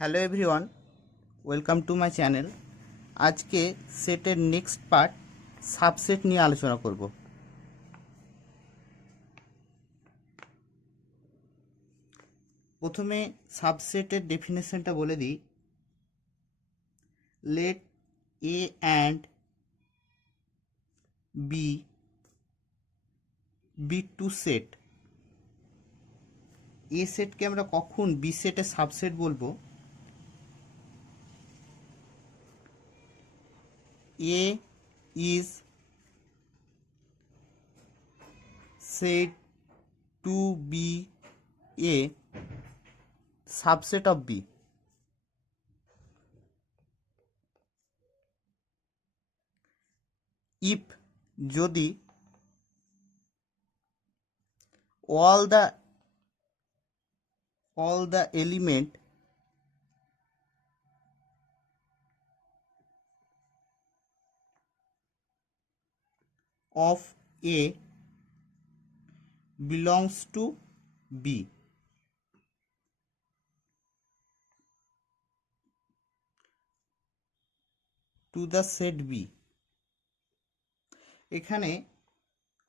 Hello everyone, welcome to my channel. আজকে সেটের next part subset নিয়ে আলোচনা করব। প্রথমে সাবসেটের ডেফিনেশনটা বলে দিই। Let A and B two set. A সেটকে আমরা কখন বি সেটের সাবসেট বলবো? A is said to be a subset of B if যদি all the element of A belongs to B. To the set B. এখানে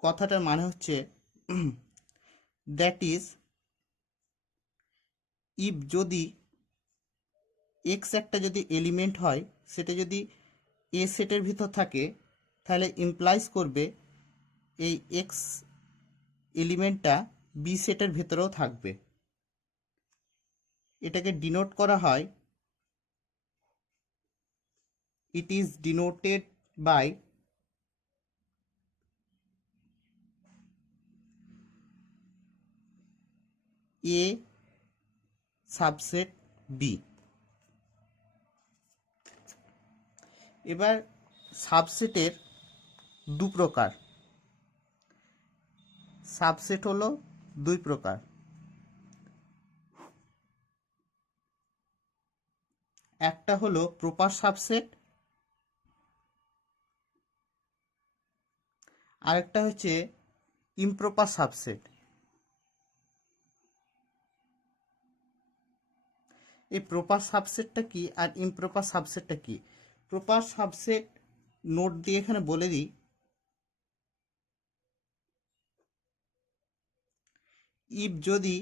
কথাটার মানে হচ্ছে দ্যাট ইজ ইফ যদি এক্স একটা যদি এলিমেন্ট হয়, সেটা যদি এ সেটের ভিতর থাকে, তাহলে ইমপ্লাইজ করবে এই এক্স এলিমেন্টটা বি সেটের ভেতরেও থাকবে। এটাকে ডিনোট করা হয়, it is denoted by A subset B. এবার সাবসেটের দু প্রকার। সাবসেট হলো দুই প্রকার। একটা হলো প্রপার সাবসেট, আরেকটা হচ্ছে ইমপ্রপার সাবসেট। এই প্রপার সাবসেটটা কি আর ইমপ্রপার সাবসেটটা কি? প্রপার সাবসেট নোট দিয়ে এখানে বলে দিই। ইফ যদি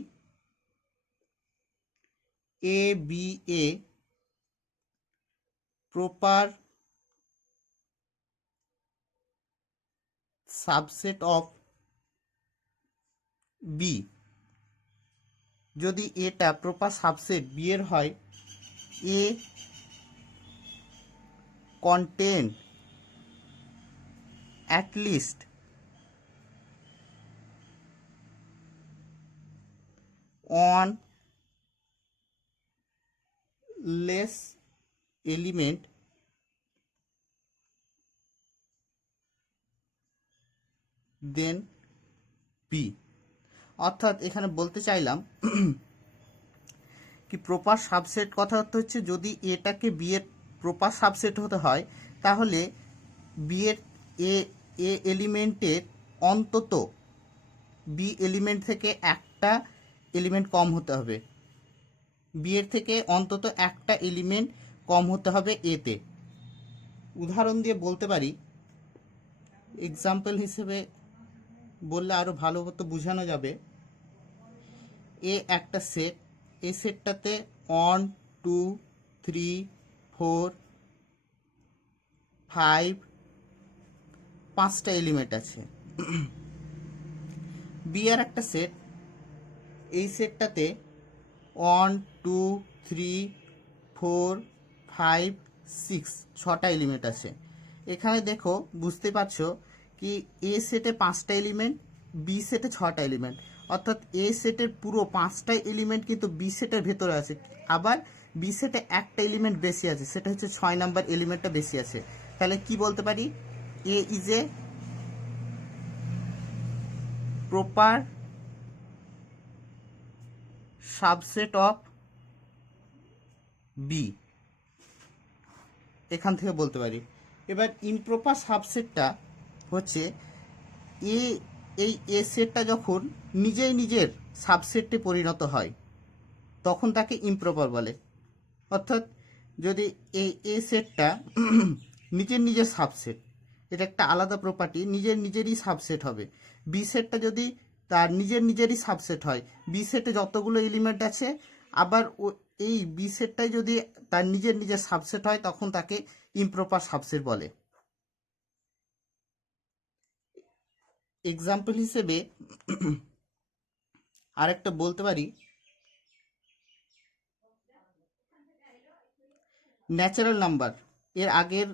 A B A proper subset of B, যদি এটা প্রপার সাবসেট বি এর হয়, A contain at least one less element than B। অর্থাৎ এখানে বলতে চাইলাম কি প্রপার সাবসেট কথা হচ্ছে যদি এটাকে বি এর প্রপার সাবসেট হতে হয়, তাহলে বি এর এ এলিমেন্টের অন্তত বি এলিমেন্ট থেকে একটা এলিমেন্ট কম হতে হবে। বি এর থেকে অন্তত একটা এলিমেন্ট কম হতে হবে এতে। উদাহরণ দিয়ে বলতে পারি, এক্সাম্পল হিসেবে বললে আরও ভালো মতো বোঝানো যাবে। এ একটা সেট, এই সেটটাতে 1 2 3 4 5 5টা এলিমেন্ট আছে। বি আর একটা সেট, এই সেটটাতে 1 2 3 4 5 6 6টা এলিমেন্ট আছে। এখানে দেখো, বুঝতে পারছো কি এ সেটে 5টা এলিমেন্ট, বি সেটে 6টা এলিমেন্ট, অর্থাৎ এ সেটের পুরো 5টা এলিমেন্ট কিন্তু বি সেটের ভেতরে আছে। আবার বি সেটে একটা এলিমেন্ট বেশি আছে, সেটা হচ্ছে 6 নাম্বার এলিমেন্টটা বেশি আছে। তাহলে কি বলতে পারি? A is a proper subset of B, এখান থেকে বলতে পারি। এবার ইমপ্রপার সাবসেটটা হচ্ছে এই এ সেটটা যখন নিজের সাবসেটে পরিণত হয়, তখন তাকে ইমপ্রপার বলে। অর্থাৎ যদি এই এ সেটটা নিজের নিজের সাবসেট, এটা একটা আলাদা প্রপার্টি, নিজেরই সাবসেট হবে। বি সেটটা যদি তার নিজেরই সাবসেট হয়, বি সেটে যতগুলো এলিমেন্ট আছে, আবার এই বি সেটটাই যদি তার নিজের সাবসেট হয়, তখন তাকে ইমপ্রপার সাবসেট বলে। এক্সাম্পল হিসেবে আরেকটা বলতে পারি, ন্যাচারাল নাম্বার। এর আগের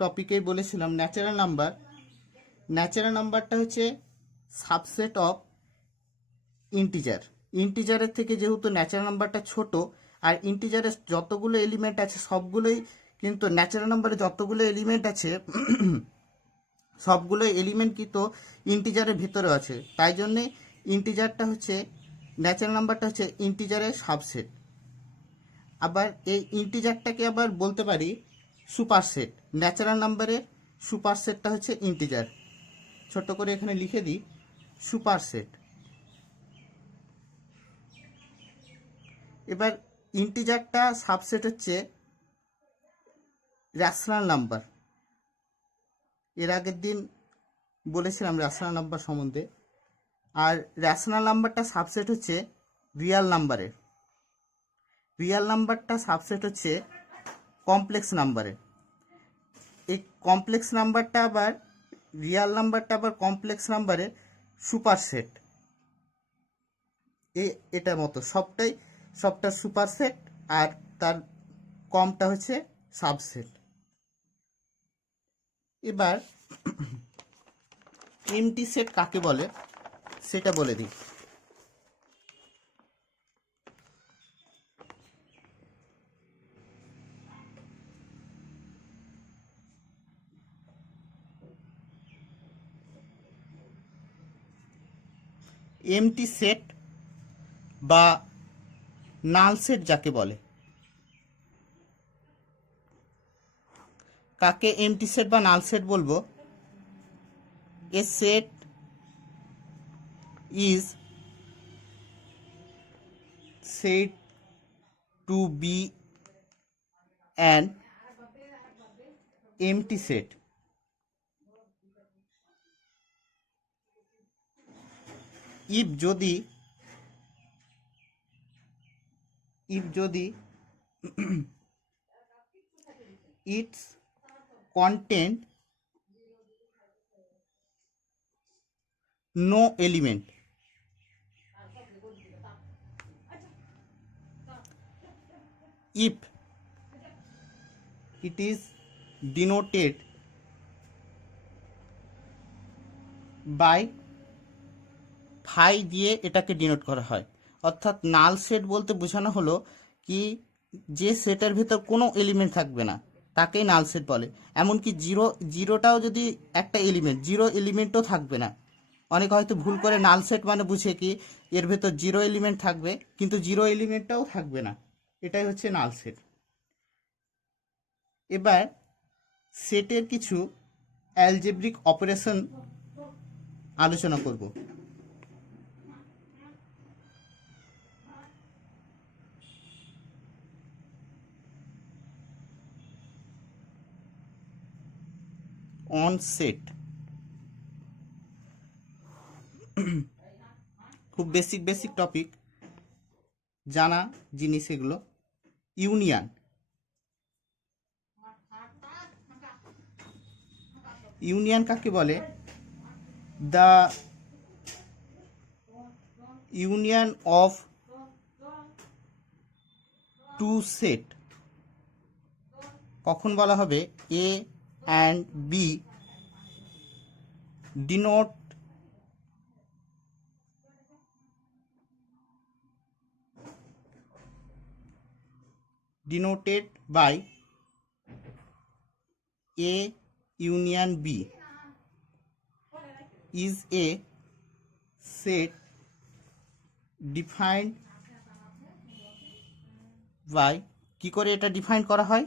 টপিকেই বলেছিলাম ন্যাচারাল নাম্বারটা হচ্ছে সাবসেট অফ ইন্টিজার। ইন্টিজারের থেকে যেহেতু ন্যাচারাল নাম্বারটা ছোট, আর ইন্টিজারের যতগুলো এলিমেন্ট আছে সবগুলোই কিন্তু ন্যাচারাল নাম্বারে যতগুলো এলিমেন্ট আছে সবগুলো এলিমেন্ট কিন্তু ইন্টিজারের ভিতরে আছে, তাই জন্যে ইন্টিজারটা হচ্ছে ন্যাচারাল নাম্বারটা হচ্ছে ইন্টিজারের সাবসেট। আবার এই ইন্টিজারটাকে আবার বলতে পারি সুপারসেট। ন্যাচারাল নাম্বারের সুপারসেটটা হচ্ছে ইন্টিজার। ছোট করে এখানে লিখে দিই সুপারসেট। এবার ইন্টিজারটা সাবসেট হচ্ছে রেশনাল নাম্বার। এর আগের দিন বলেছিলাম রেশনাল নাম্বার সম্বন্ধে। আর রেশনাল নাম্বারটা সাবসেট হচ্ছে রিয়াল নাম্বারের। রিয়াল নাম্বারটা সাবসেট হচ্ছে কমপ্লেক্স নাম্বারের। এই কমপ্লেক্স নাম্বারটা আবার রিয়াল নাম্বারটা আবার কমপ্লেক্স নাম্বারের সুপারসেট। এটা মতো সবটা সুপারসেট, আর তার কমটা হচ্ছে সাবসেট। এবার এমটি সেট কাকে বলে সেটা বলে দিই। এমটি সেট বা নাল সেট যাকে বলে, কাকে এমটি সেট বা নাল সেট বলবো? A set is said to be an empty set if যদি its content no element, if it is denoted by phi দিয়ে এটাকে ডিনোট করা হয়। অর্থাৎ নাল সেট বলতে বোঝানো হলো কি, যে সেটের ভেতর কোনো এলিমেন্ট থাকবে না তাকেই নাল সেট বলে। এমনকি জিরোটাও যদি একটা এলিমেন্ট, জিরো এলিমেন্টও থাকবে না। অনেকে হয়তো ভুল করে নাল সেট মানে বুঝে কি এর ভেতর জিরো এলিমেন্ট থাকবে, কিন্তু জিরো এলিমেন্টটাও থাকবে না, এটাই হচ্ছে নাল সেট। এবার সেটের কিছু অ্যালজেব্রিক অপারেশন আলোচনা করব। অন সেট খুব বেসিক টপিক, জানা জিনিস এগুলো। ইউনিয়ন কাকে বলে? The union of two set কখন বলা হবে? A and B denoted by A union B is a set defined by, কি করে এটা ডিফাইন করা হয়?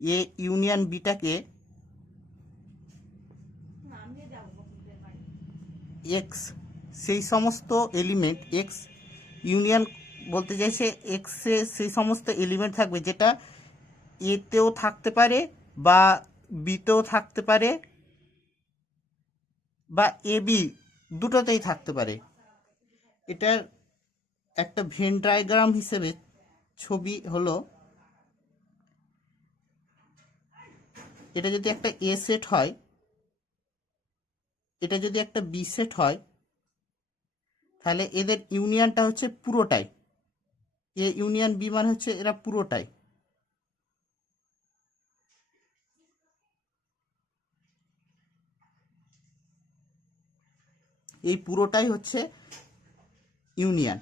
এ ইউনিয়ন বিটাকে এক্স, সেই সমস্ত এলিমেন্ট এক্স ইউনিয়ন বলতে চাইছে এক্সে সেই সমস্ত এলিমেন্ট থাকবে যেটা এতেও থাকতে পারে বা বিতেও থাকতে পারে বা এ বি দুটোতেই থাকতে পারে। এটার একটা ভেন ডায়াগ্রাম হিসেবে ছবি হলো, এটা যদি একটা এ সেট হয়, এটা যদি একটা বি সেট হয়, তাহলে এদের ইউনিয়নটা হচ্ছে পুরোটাই, এ ইউনিয়ন বি মানে হচ্ছে এরা পুরোটাই। এই পুরোটাই হচ্ছে ইউনিয়ন।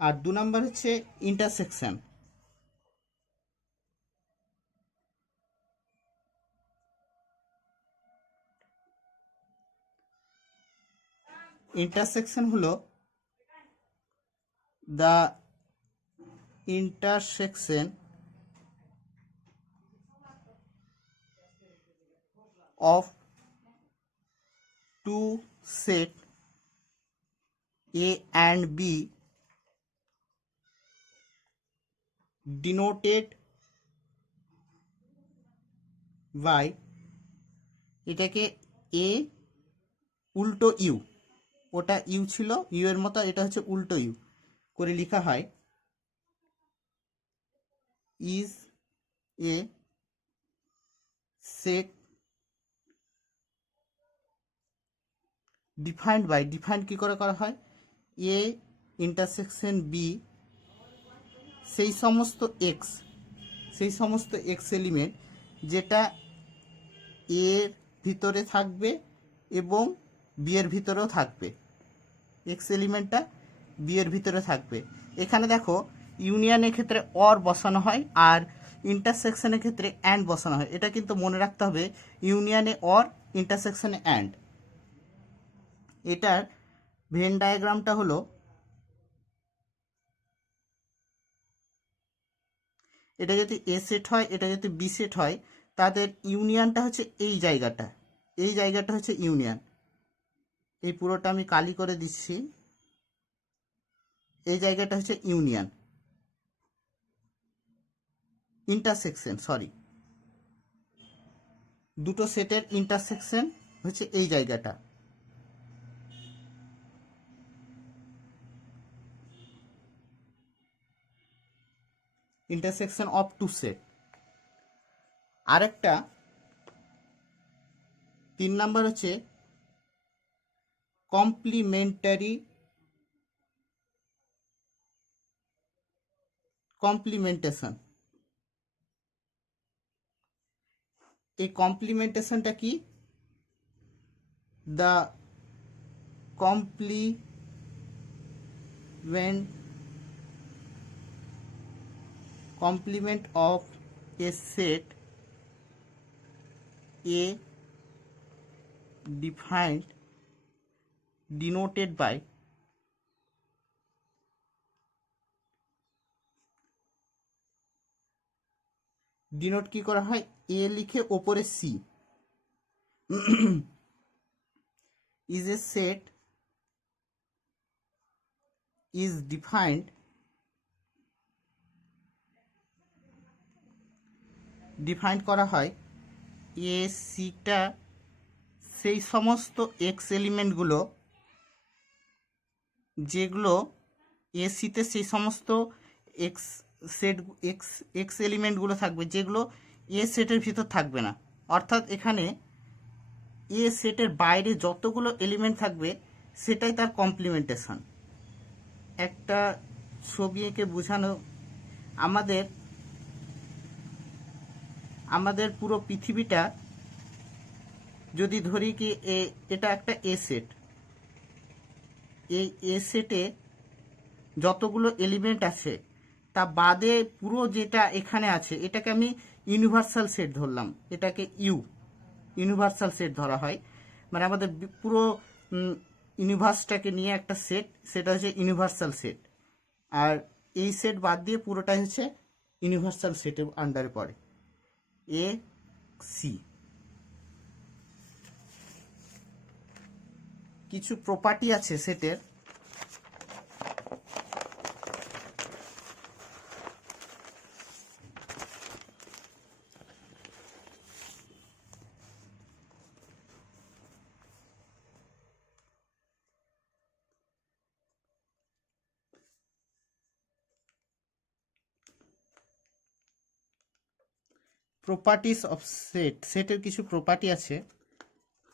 আর 2 নাম্বার হচ্ছে ইন্টারসেকশন। ইন্টারসেকশন হলো the intersection of two set A and B denoted by, এটাকে A উল্টো ইউ, ওটা ইউ ছিল ইউ এর মতো, এটা হচ্ছে উল্টো ইউ করে লেখা হয়, is a set defined by, defined কী করে করা হয়, এ ইন্টারসেকশন বি সেই সমস্ত এক্স এলিমেন্ট যেটা এর ভিতরে থাকবে এবং বি এর ভিতরেও থাকবে, এক্স এলিমেন্টটা বি এর ভিতরে থাকবে। এখানে দেখো ইউনিয়নের ক্ষেত্রে অর বসানো হয় আর ইন্টারসেকশনের ক্ষেত্রে অ্যান্ড বসানো হয়। এটা কিন্তু মনে রাখতে হবে, ইউনিয়নে অর, ইন্টারসেকশনে অ্যান্ড। এটার ভেন ডায়াগ্রামটা হলো, এটা যদি এ সেট হয়, এটা যদি বি সেট হয়, তাদের ইউনিয়নটা হচ্ছে এই জায়গাটা, এই জায়গাটা হচ্ছে ইউনিয়ন। এই পুরোটা আমি কালি করে দিচ্ছি, এই জায়গাটা হচ্ছে ইউনিয়ন, ইন্টারসেকশন, সরি, দুটো সেটের ইন্টারসেকশন হচ্ছে এই জায়গাটা। Intersection of two set. আরেকটা 3 নাম্বার হচ্ছে কমপ্লিমেন্টেশন। এই কমপ্লিমেন্টেশনটা কি, the complement of a set A defined denoted by denote কি করা হয়, এ লিখে ওপরে C, is a set is defined করা হয় এ সিটা সেই সমস্ত এক্স এলিমেন্টগুলো যেগুলো এ সিতে সেই সমস্ত এক্স সেট এক্স এলিমেন্টগুলো থাকবে যেগুলো এ সেটের ভিতর থাকবে না। অর্থাৎ এখানে এ সেটের বাইরে যতগুলো এলিমেন্ট থাকবে সেটাই তার কমপ্লিমেন্টেশন। একটা ছবি এঁকে বোঝানো, আমাদের পুরো পৃথিবীটা যদি ধরি কি এটা একটা এ সেট, এই এ সেটে যতগুলো এলিমেন্ট আছে তা বাদে পুরো যেটা এখানে আছে এটাকে আমি ইউনিভার্সাল সেট ধরলাম, এটাকে ইউনিভার্সাল সেট ধরা হয়। মানে আমাদের পুরো ইউনিভার্সটাকে নিয়ে একটা সেট, সেটা হচ্ছে ইউনিভার্সাল সেট। আর এই সেট বাদ দিয়ে পুরোটাই হচ্ছে ইউনিভার্সাল সেটের আন্ডারে পড়ে, এ সি। কিছু প্রপার্টি আছে সেটের, প্রপার্টিস অফ সেট, সেটের কিছু প্রপার্টি আছে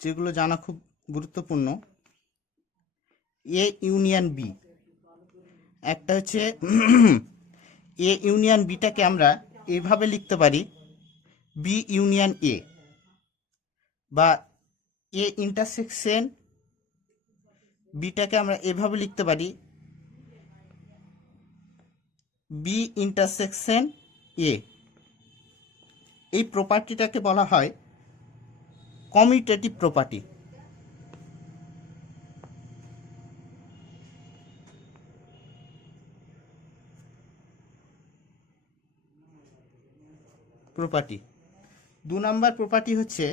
যেগুলো জানা খুব গুরুত্বপূর্ণ। এ ইউনিয়ন বি, একটা হচ্ছে এ ইউনিয়ন বিটাকে আমরা এইভাবে লিখতে পারি বি ইউনিয়ন এ, বা এ ইন্টারসেকশন বিটাকে আমরা এভাবে লিখতে পারি বি ইন্টারসেকশন এ। এই প্রপার্টিটাকে বলা হয় commutative property. Property 2 number property হচ্ছে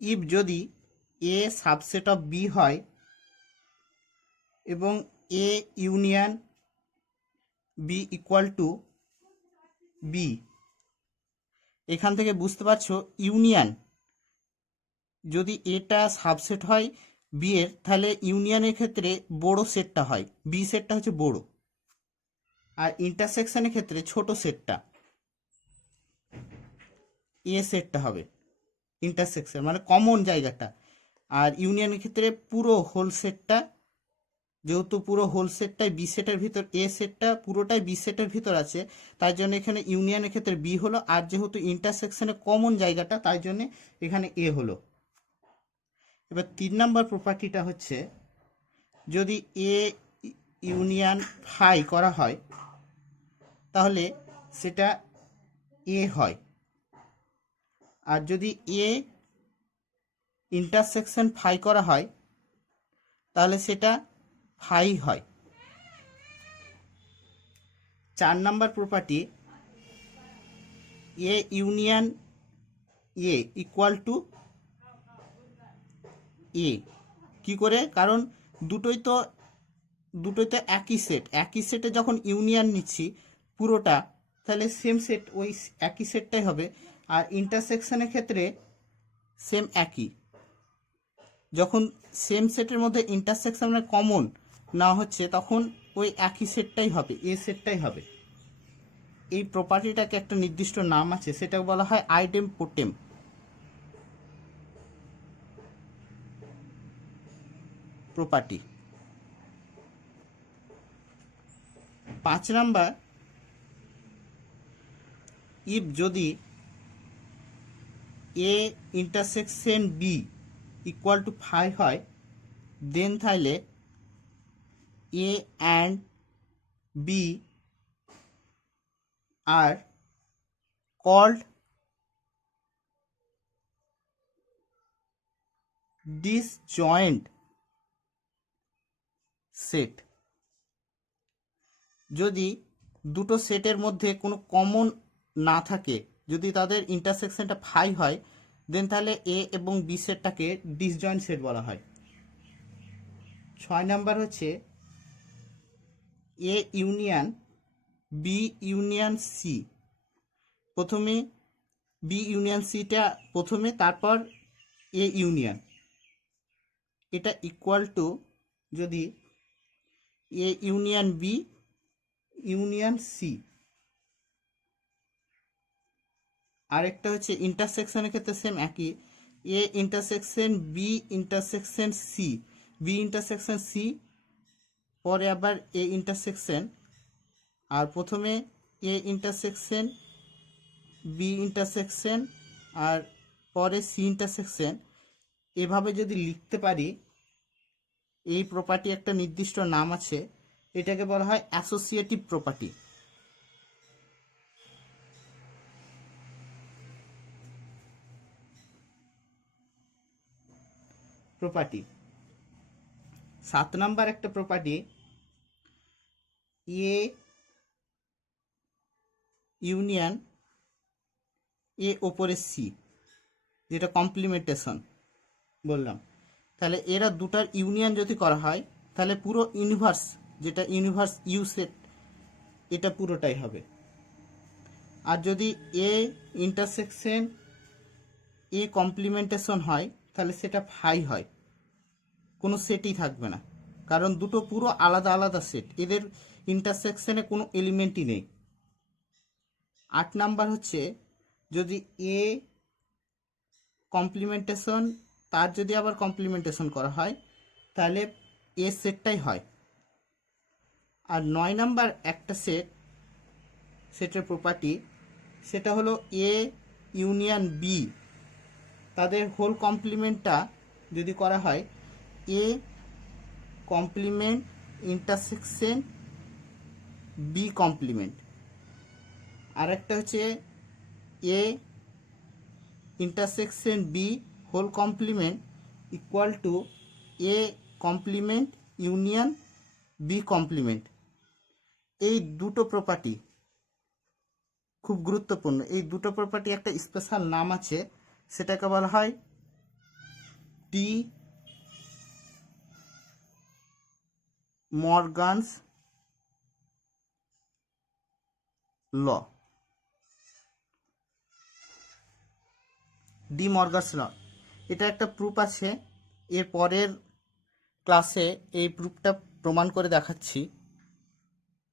ইফ যদি এ সাবসেট অফ বি হয় এবং A union B equal to B. এখান থেকে বুঝতে পারছো ইউনিয়ন যদি এটা সাবসেট হয় বি এর, তাহলে ইউনিয়নের ক্ষেত্রে বড় সেটটা হয়, বি সেটটা হচ্ছে বড়, আর ইন্টারসেকশনের ক্ষেত্রে ছোট সেটটা এ সেটটা হবে ইন্টারসেকশন মানে কমন জায়গাটা। আর ইউনিয়নের ক্ষেত্রে পুরো হোল সেটটা, যেহেতু পুরো হোল সেটটাই বি সেটের ভিতর, এ সেটটা পুরোটাই বি সেটের ভিতর আছে, তাই জন্য এখানে ইউনিয়নের ক্ষেত্রে বি হলো, আর যেহেতু ইন্টারসেকশনে কমন জায়গাটা তাই জন্য এখানে এ হলো। এবার 3 নম্বর প্রপার্টিটা হচ্ছে যদি এ ইউনিয়ন ফাই করা হয় তাহলে সেটা এ হয়, আর যদি এ ইন্টারসেকশন ফাই করা হয় তাহলে সেটা ফাই হয়। 4 নম্বর property A union A equal to A. কী করে? কারণ দুটোই তো একই সেট, একই সেটে যখন ইউনিয়ন নিচ্ছি পুরোটা, তাহলে সেম সেট ওই একই সেটটাই হবে। আর ইন্টারসেকশনের ক্ষেত্রে সেম একই, যখন সেম সেটের মধ্যে ইন্টারসেকশনের কমন না হচ্ছে তখন ওই একই সেটটাই হবে, এ সেটটাই হবে। এই প্রপার্টিটাকে একটা নির্দিষ্ট নাম আছে, সেটাকে বলা হয় আইডেমপোটেম প্রপার্টি। 5 নাম্বার, ইফ যদি A intersection B equal to phi হয়, দেন তাহলে A and B are called disjoint set. যদি দুটো সেটের মধ্যে কোনো কমন না থাকে, যদি তাদের ইন্টারসেকশনটা ফাই হয়, দেন তাহলে এ এবং বি সেটটাকে ডিসজয়েন্ট সেট বলা হয়। 6 নাম্বার হচ্ছে A union B union C. প্রথমে বি ইউনিয়ন সিটা প্রথমে, তারপর এ ইউনিয়ন, এটা ইকুয়াল টু যদি A union B union C. আরেকটা হচ্ছে ইন্টারসেকশনের ক্ষেত্রে সেম একই, A intersection B intersection C, B intersection C, পরে আবার এ ইন্টারসেকশন, আর প্রথমে এ ইন্টারসেকশন বি ইন্টারসেকশন আর পরে সি ইন্টারসেকশন। এভাবে যদি লিখতে পারি, এই প্রপার্টি একটা নির্দিষ্ট নাম আছে, এটাকে বলা হয় অ্যাসোসিয়েটিভ প্রপার্টি। প্রপার্টি 7 নাম্বার একটা প্রপার্টি এ ইউনিয়ন এ ওপরে সি, যেটা কমপ্লিমেন্টেশন বললাম। তাহলে এরা দুটার ইউনিয়ন যদি করা হয় তাহলে পুরো ইউনিভার্স, যেটা ইউনিভার্স ইউ সেট, এটা পুরোটাই হবে। আর যদি এ ইন্টারসেকশন এ কমপ্লিমেন্টেশন হয় তাহলে সেটা ফাই হয়, কোনো সেটই থাকবে না, কারণ দুটো পুরো আলাদা আলাদা সেট, এদের ইন্টারসেকশনে কোনো এলিমেন্টই নেই। 8 নাম্বার হচ্ছে যদি এ কমপ্লিমেন্টেশন তার যদি আবার কমপ্লিমেন্টেশন করা হয় তাহলে এ সেটটাই হয়। আর 9 নাম্বার একটা সেটের প্রপার্টি সেটা হলো এ ইউনিয়ন বি, তাদের হোল কমপ্লিমেন্টটা যদি করা হয় A complement intersection B complement. আর একটা হচ্ছে A intersection B whole complement equal to A complement union B complement. এই দুটো প্রপার্টি খুব গুরুত্বপূর্ণ। এই দুটো প্রপার্টি একটা স্পেশাল নাম আছে, সেটাকে বলা হয় ডি মর্গানস ল। ডি মর্গানস ল, এটা একটা প্রুফ আছে, এর পরের ক্লাসে এই প্রুফটা প্রমাণ করে দেখাচ্ছি।